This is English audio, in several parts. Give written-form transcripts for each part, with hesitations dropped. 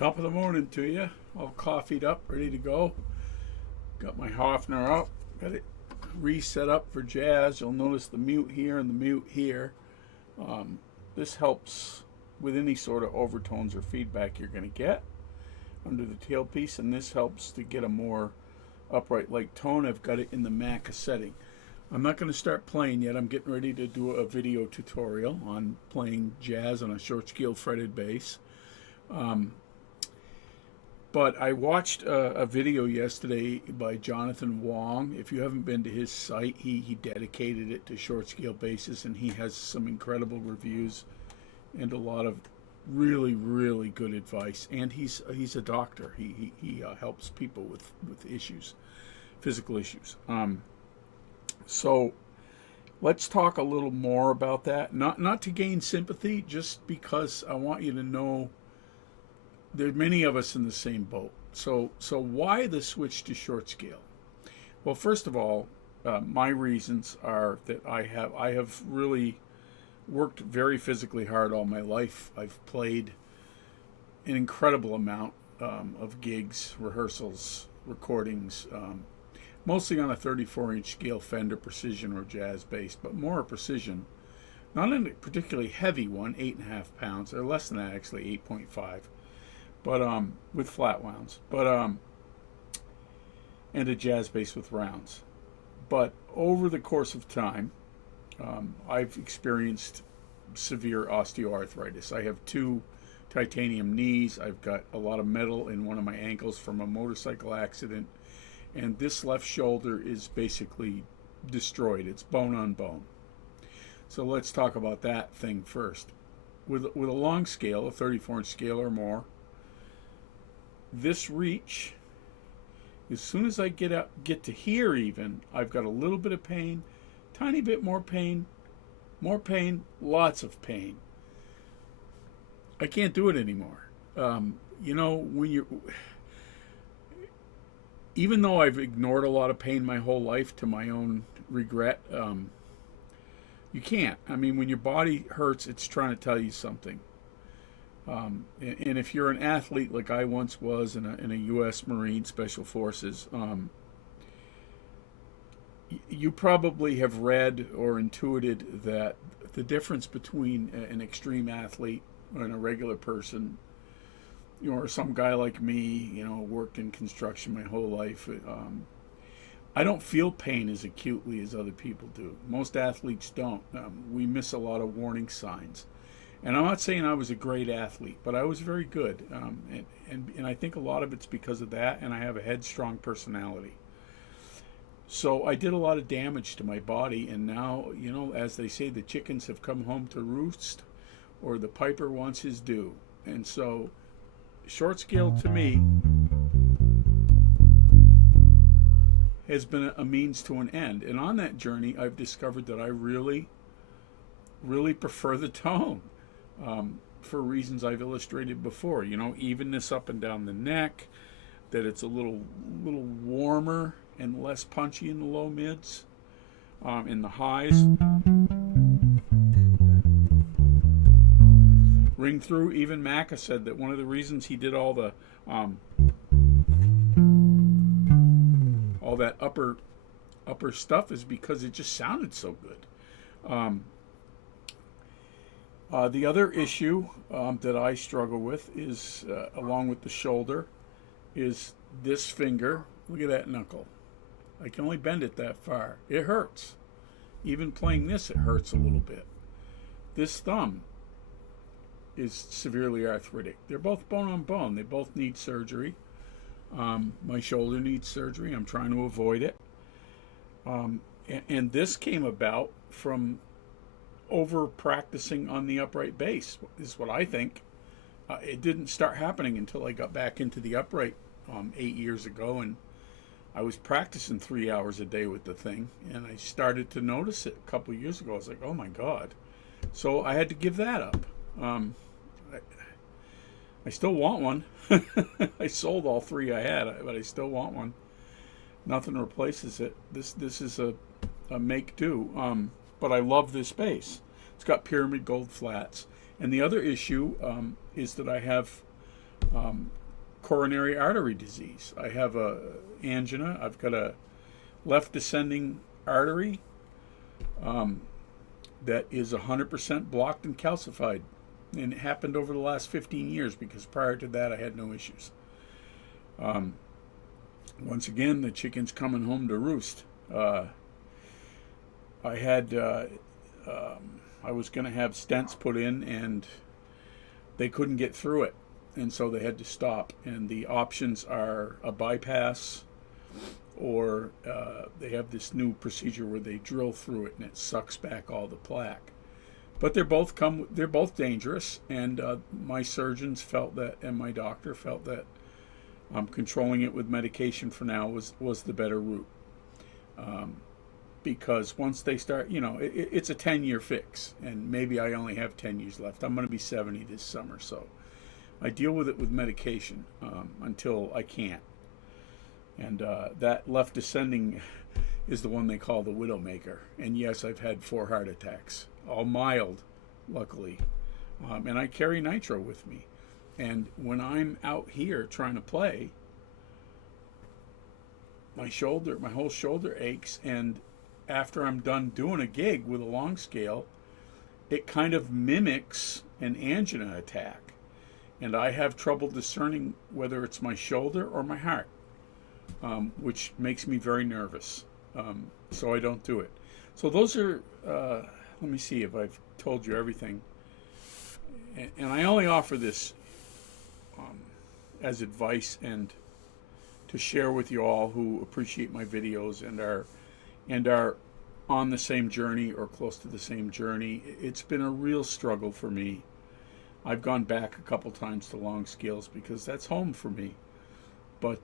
Top of the morning to you. All coffeeed up, ready to go. Got my Hofner up. Got it reset up for jazz. You'll notice the mute here and the mute here. This helps with any sort of overtones or feedback you're going to get under the tailpiece, and this helps to get a more upright like tone. I've got it in the Maca setting. I'm not going to start playing yet. I'm getting ready to do a video tutorial on playing jazz on a short scale fretted bass. But I watched a video yesterday by Jonathan Wong. If you haven't been to his site, he dedicated it to short scale basses, and he has some incredible reviews and a lot of really, really good advice. And he's a doctor. He helps people with issues, physical issues. So let's talk a little more about that. Not to gain sympathy, just because I want you to know there are many of us in the same boat. So why the switch to short scale? Well, first of all, my reasons are that I have really worked very physically hard all my life. I've played an incredible amount of gigs, rehearsals, recordings, mostly on a 34-inch scale Fender Precision or jazz bass, but more precision. Not in a particularly heavy one, 8.5 pounds, or less than that actually, 8.5. But with flat wounds, and a jazz bass with rounds. But over the course of time, I've experienced severe osteoarthritis. I have 2 titanium knees. I've got a lot of metal in one of my ankles from a motorcycle accident, and this left shoulder is basically destroyed. It's bone on bone. So let's talk about that thing first. With a long scale, a 34-inch scale or more, this reach, as soon as I get to here even, I've got a little bit of pain, tiny bit more pain, lots of pain. I can't do it anymore. When you're, even though I've ignored a lot of pain my whole life to my own regret, you can't. I mean, when your body hurts, it's trying to tell you something. And if you're an athlete like I once was in a U.S. Marine Special Forces, you probably have read or intuited that the difference between an extreme athlete and a regular person, or some guy like me, worked in construction my whole life. I don't feel pain as acutely as other people do. Most athletes don't. We miss a lot of warning signs. And I'm not saying I was a great athlete, but I was very good. And I think a lot of it's because of that, and I have a headstrong personality. So I did a lot of damage to my body, and now, as they say, the chickens have come home to roost, or the piper wants his due. And so short scale to me has been a means to an end. And on that journey, I've discovered that I really, really prefer the tone. For reasons I've illustrated before, evenness up and down the neck, that it's a little warmer and less punchy in the low mids, in the highs. Ring through. Even Maca said that one of the reasons he did all that upper stuff is because it just sounded so good. The other issue that I struggle with is, along with the shoulder, is this finger. Look at that knuckle. I can only bend it that far. It hurts. Even playing this, it hurts a little bit. This thumb is severely arthritic. They're both bone on bone. They both need surgery. My shoulder needs surgery. I'm trying to avoid it. And this came about from over practicing on the upright bass, is what I think. It didn't start happening until I got back into the upright 8 years ago, and I was practicing 3 hours a day with the thing, and I started to notice it a couple of years ago. I was like, oh my God. So I had to give that up. I still want one. I sold all 3 I had, but I still want one. Nothing replaces it. This is a make do. But I love this bass. It's got pyramid gold flats. And the other issue is that I have Coronary artery disease. I have a angina. I've got a left descending artery that is 100% blocked and calcified. And it happened over the last 15 years because prior to that I had no issues. Once again, the chicken's coming home to roost. I had, I was going to have stents put in and they couldn't get through it. And so they had to stop. And the options are a bypass, or they have this new procedure where they drill through it and it sucks back all the plaque. But they're both dangerous, and my surgeons felt that, and my doctor felt that controlling it with medication for now was the better route. Because once they start, it's a 10-year fix, and maybe I only have 10 years left. I'm going to be 70 this summer, so I deal with it with medication until I can't. And that left descending is the one they call the widowmaker. And yes, I've had 4 heart attacks, all mild, luckily. And I carry nitro with me. And when I'm out here trying to play, my whole shoulder aches. And after I'm done doing a gig with a long scale, it kind of mimics an angina attack. And I have trouble discerning whether it's my shoulder or my heart, which makes me very nervous. So I don't do it. So those are, let me see if I've told you everything. And I only offer this as advice and to share with you all who appreciate my videos and are on the same journey or close to the same journey. It's been a real struggle for me. I've gone back a couple times to long scales because that's home for me. But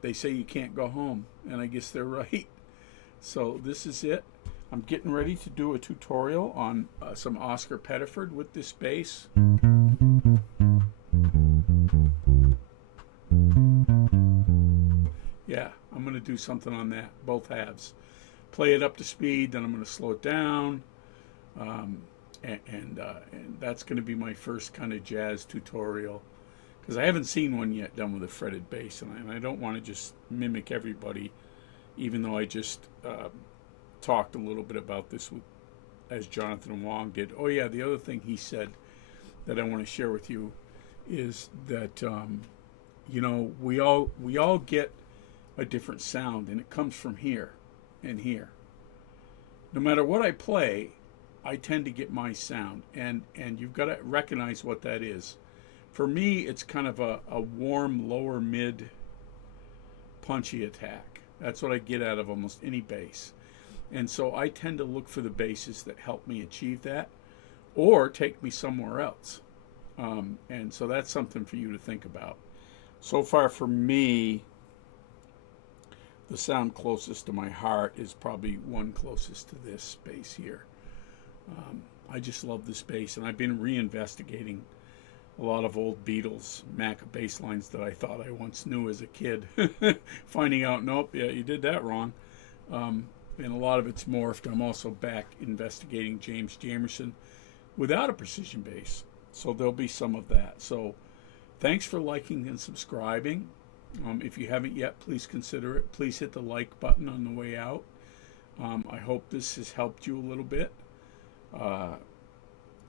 they say you can't go home, and I guess they're right. So this is it. I'm getting ready to do a tutorial on some Oscar Pettiford with this bass. Yeah, I'm going to do something on that, both halves. Play it up to speed, then I'm going to slow it down. And that's going to be my first kind of jazz tutorial, because I haven't seen one yet done with a fretted bass, and I don't want to just mimic everybody, even though I just talked a little bit about this as Jonathan Wong did. Oh yeah, the other thing he said that I want to share with you is that we all get a different sound, and it comes from here and here. No matter what I play, I tend to get my sound, and you've got to recognize what that is. For me, it's kind of a warm, lower mid, punchy attack. That's what I get out of almost any bass. And so I tend to look for the basses that help me achieve that, or take me somewhere else. And so that's something for you to think about. So far for me, the sound closest to my heart is probably one closest to this bass here. I just love this bass, and I've been reinvestigating a lot of old Beatles Mac bass lines that I thought I once knew as a kid. Finding out, nope, yeah, you did that wrong. And a lot of it's morphed. I'm also back investigating James Jamerson without a precision bass. So there'll be some of that. So thanks for liking and subscribing. If you haven't yet, please consider it. Please hit the like button on the way out. I hope this has helped you a little bit.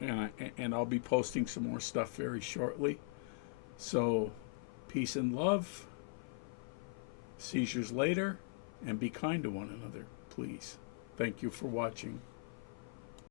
And I'll be posting some more stuff very shortly. So peace and love. Seizures later. And be kind to one another, please. Thank you for watching.